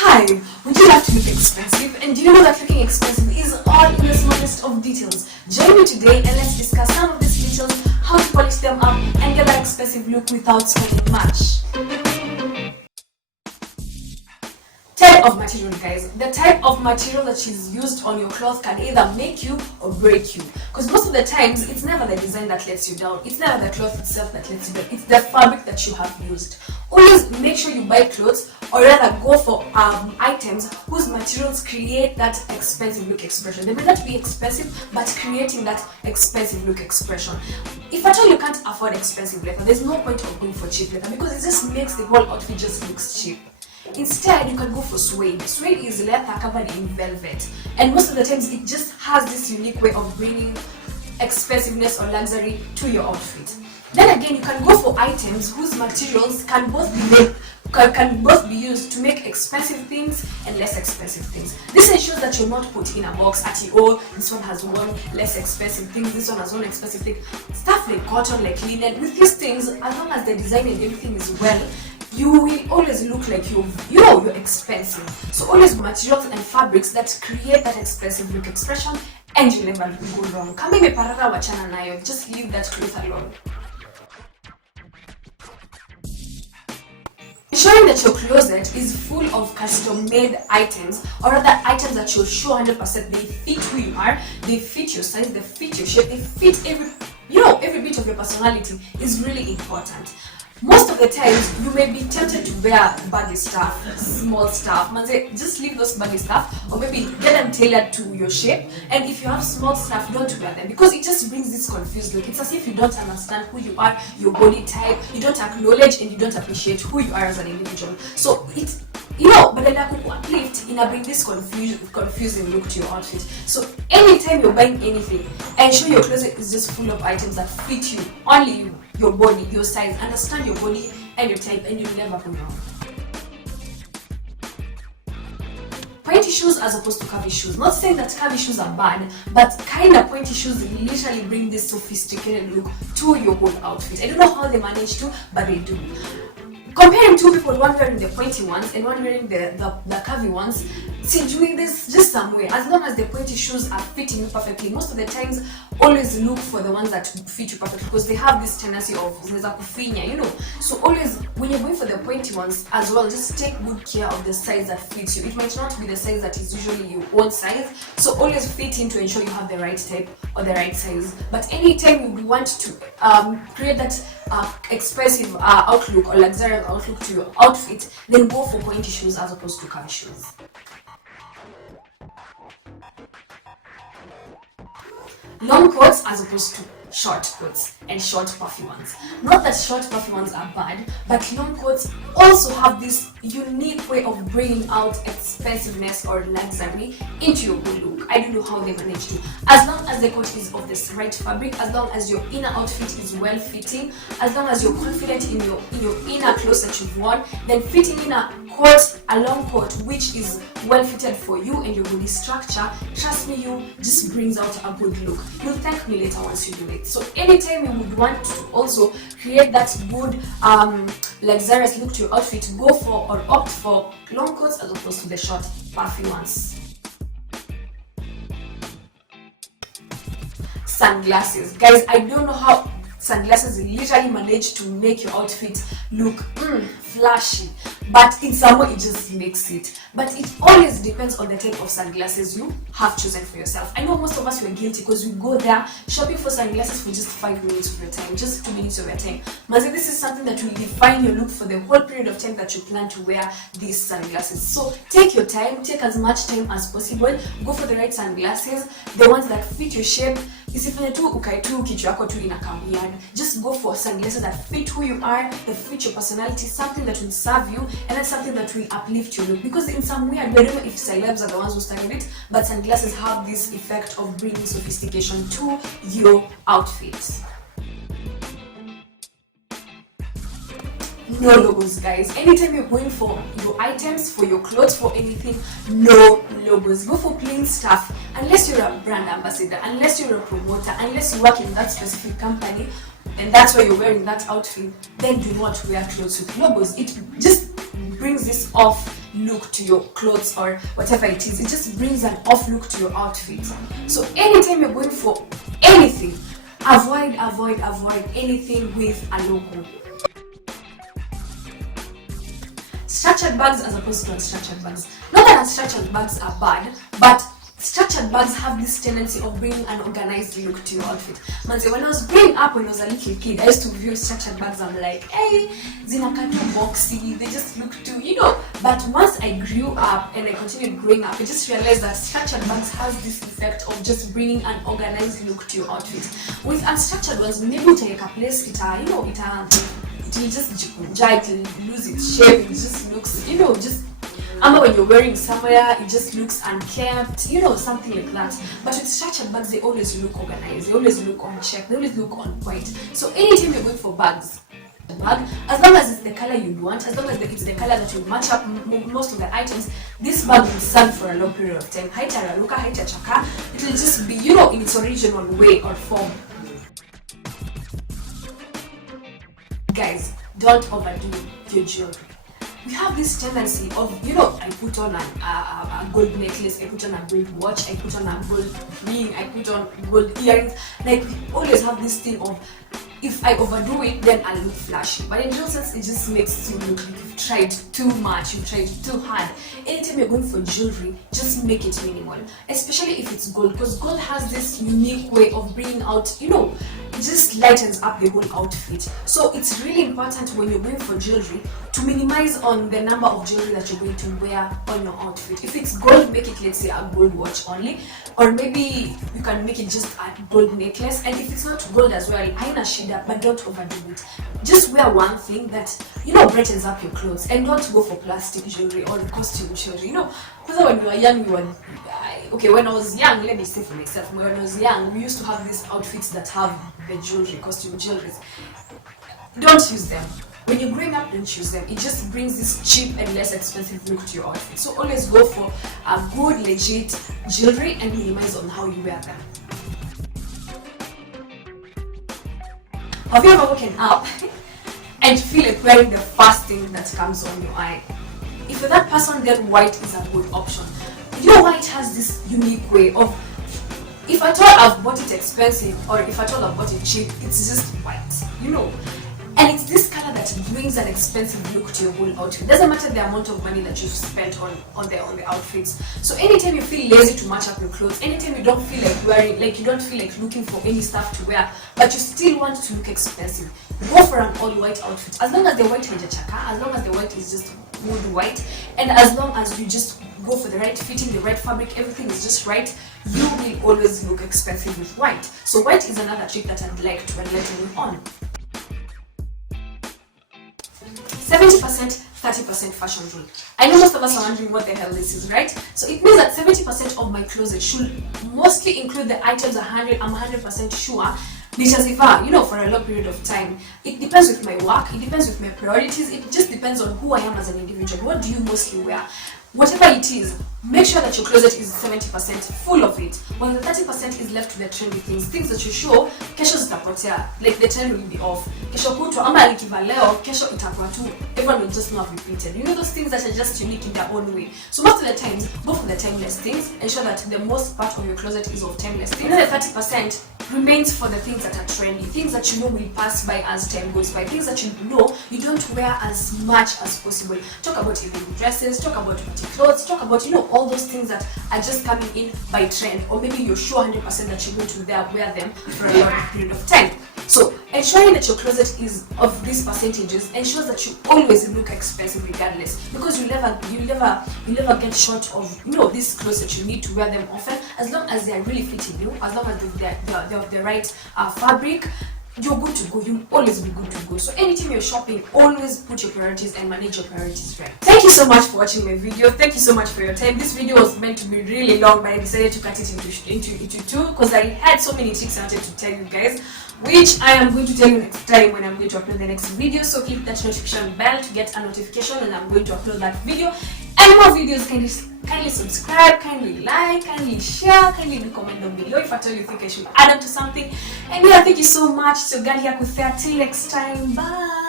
Hi, would you like to look expensive? And do you know that looking expensive is all in the smallest of details? Join me today and let's discuss some of these details, how to polish them up and get that expensive look without spending much. Type of material, guys. The type of material that is used on your cloth can either make you or break you. Because most of the times, it's never the design that lets you down. It's never the cloth itself that lets you down. It's the fabric that you have used. Always make sure you buy clothes, or rather go for items whose materials create that expensive look expression. They may not be expensive, but creating that expensive look expression. If at all you can't afford expensive leather, there's no point of going for cheap leather because it just makes the whole outfit just looks cheap. Instead, you can go for suede. Suede is leather covered in velvet, and most of the times it just has this unique way of bringing expensiveness or luxury to your outfit. Then again, you can go for items whose materials can both be used to make expensive things and less expensive things. This ensures that you're not put in a box at oh, this one has one less expensive thing, this one has one expensive thing. Stuff like cotton, like linen, with these things, as long as the design and everything is well, you will always look like you're expensive. So always materials and fabrics that create that expensive look expression, and you never go wrong. Kama imeparara wachana nayo, just leave that cloth alone. Ensuring that your closet is full of custom-made items, or other items that you're sure 100% they fit who you are, they fit your size, they fit your shape, they fit every bit of your personality is really important. Most of the times, you may be tempted to wear baggy stuff, small stuff. Just leave those baggy stuff, or maybe get them tailored to your shape. And if you have small stuff, don't wear them because it just brings this confused look. It's as if you don't understand who you are, your body type, you don't acknowledge and you don't appreciate who you are as an individual. So it's badala ya kuuplift bring this confusing look to your outfit. So anytime you're buying anything, ensure your closet is just full of items that fit you, only you, your body, your size. Understand your body and your type, and you'll never go wrong. Pointy shoes as opposed to curvy shoes. Not saying that curvy shoes are bad, but kind of pointy shoes literally bring this sophisticated look to your whole outfit. I don't know how they manage to, but they do. Comparing two people, one wearing the pointy ones and one wearing the curvy ones, doing this just some way. As long as the pointy shoes are fitting you perfectly, most of the times always look for the ones that fit you perfectly because they have this tendency of kufinya, So always when you're going for the pointy ones as well, just take good care of the size that fits you. It might not be the size that is usually your own size, so always fit in to ensure you have the right type or the right size. But anytime you want to create that expensive outlook or luxurious outlook to your outfit, then go for pointy shoes as opposed to curvy shoes. Long coats as opposed to short coats and short puffy ones. Not that short puffy ones are bad, but long coats also have this unique way of bringing out expensiveness or luxury into your whole look. I don't know how they manage to. As long as the coat is of the right fabric, as long as your inner outfit is well fitting, as long as you're confident in your inner clothes that you've worn, then fitting in a long coat which is well fitted for you and your body structure, trust me, you just brings out a good look. You'll thank me later once you do it. So anytime you would want to also create that good luxurious look to your outfit, go for or opt for long coats as opposed to the short puffy ones. Sunglasses, guys, I don't know how sunglasses literally manage to make your outfit look flashy, but in some way it just makes it. But it always depends on the type of sunglasses you have chosen for yourself. I know most of us were guilty because we go there shopping for sunglasses for just 5 minutes of your time, just 2 minutes of your time. This is something that will define your look for the whole period of time that you plan to wear these sunglasses. So take your time, take as much time as possible, go for the right sunglasses, the ones that fit your shape. Isifanye tu ukae tu kichwa yako tu inakaa weird. Just go for sunglasses that fit who you are, that fit your personality, something that will serve you, and that's something that will uplift your look. Because in some way, I don't know if celebs are the ones who started it, but sunglasses have this effect of bringing sophistication to your outfit. No logos, guys. Anytime you're going for your items, for your clothes, for anything, no logos. Go for plain stuff. Unless you're a brand ambassador, unless you're a promoter, unless you work in that specific company and that's why you're wearing that outfit, then do not wear clothes with logos. It just brings this off look to your clothes or whatever it is. It just brings an off look to your outfit. So anytime you're going for anything, avoid anything with a logo. Structured bags as opposed to unstructured bags. Not that unstructured bags are bad, but structured bags have this tendency of bringing an organized look to your outfit. Manze, when I was growing up, when I was a little kid, I used to view structured bags. I'm like, hey, zinaka too boxy. They just look too, But once I grew up and I continued growing up, I just realized that structured bags has this effect of just bringing an organized look to your outfit. With unstructured ones, maybe utaweka place it will just it will lose its shape. It just looks, when you're wearing somewhere, it just looks unkempt, something like that. But with structured bags, they always look organized, they always look on check, they always look on point. So anytime you're going for bags, as long as it's the color you want, as long as it's the color that will match up most of the items, this bag will serve for a long period of time. Haitararuka, haitachaka, it will just be, in its original way or form. Guys, don't overdo your jewelry. We have this tendency of, I put on a gold necklace, I put on a gold watch, I put on a gold ring, I put on gold earrings. Like, we always have this thing of, if I overdo it, then I'll look flashy. But in real sense, it just makes you look like you've tried too much, you've tried too hard. Anytime you're going for jewelry, just make it minimal. Especially if it's gold, because gold has this unique way of bringing out, it just lightens up the whole outfit. So it's really important when you're going for jewelry to minimize on the number of jewelry that you're going to wear on your outfit. If it's gold, make it, let's say, a gold watch only, or maybe you can make it just a gold necklace. And if it's not gold as well, aina shida, but don't overdo it. Just wear one thing that brightens up your clothes, and don't go for plastic jewelry or costume jewelry. Because when we were young, when I was young, let me say for myself, when I was young, we used to have these outfits that have the jewelry, costume jewelry. Don't use them. When you're growing up, don't use them. It just brings this cheap and less expensive look to your outfit. So always go for a good, legit jewelry and minimize on how you wear them. Have you ever woken up and feel like wearing the first thing that comes on your eye? If you're that person, then white is a good option. White has this unique way of, if at all I've bought it expensive or if at all I've bought it cheap, it's just white, And it's this color that brings an expensive look to your whole outfit. Doesn't matter the amount of money that you've spent on the outfits. So anytime you feel lazy to match up your clothes, anytime you don't feel like wearing, you don't feel like looking for any stuff to wear, but you still want to look expensive, go for an all white outfit. As long as the white haijachaka, as long as the white is just wood white, and as long as you just go for the right fitting, the right fabric, everything is just right, you will always look expensive with white. So white is another trick that I'd like to enlighten you on. 70%, 30% fashion rule. I know most of us are wondering what the hell this is, right? So it means that 70% of my closet should mostly include the items I'm 100% sure nitaziva, for a long period of time. It depends with my work, it depends with my priorities, it just depends on who I am as an individual. What do you mostly wear? Whatever it is, make sure that your closet is 70% full of it, while the 30% is left to the trendy things that you show, kesho zitapotea, like the trend will be off. Kesho kutwa, ama likiva leo, kesho itakuwa tu, everyone will just not repeat it. Those things that are just unique in their own way. So most of the times, go for the timeless things, ensure that the most part of your closet is of timeless things. And then the 30% remains for the things that are trendy, things that will pass by as time goes by, things that you don't wear as much as possible. Talk about even dresses, talk about clothes, talk about all those things that are just coming in by trend, or maybe you're sure 100% that you're going to wear them for a long period of time. So ensuring that your closet is of these percentages ensures that you always look expensive regardless, because you never get short of these clothes that you need to wear them often, as long as they are really fitting you, as long as they're the right fabric. You're good to go. You'll always be good to go. So anytime you're shopping, always put your priorities and manage your priorities right. Thank you so much for watching my video. Thank you so much for your time. This video was meant to be really long, but I decided to cut it into two because I had so many tricks I wanted to tell you guys, which I am going to tell you next time when I'm going to upload the next video. So click that notification bell to get a notification when I'm going to upload that video. And more videos, kindly subscribe, kindly like, kindly share, kindly do comment down below if at all you think I should add on to something. And yeah, thank you so much. So Galia Kuthea, till next time. Bye.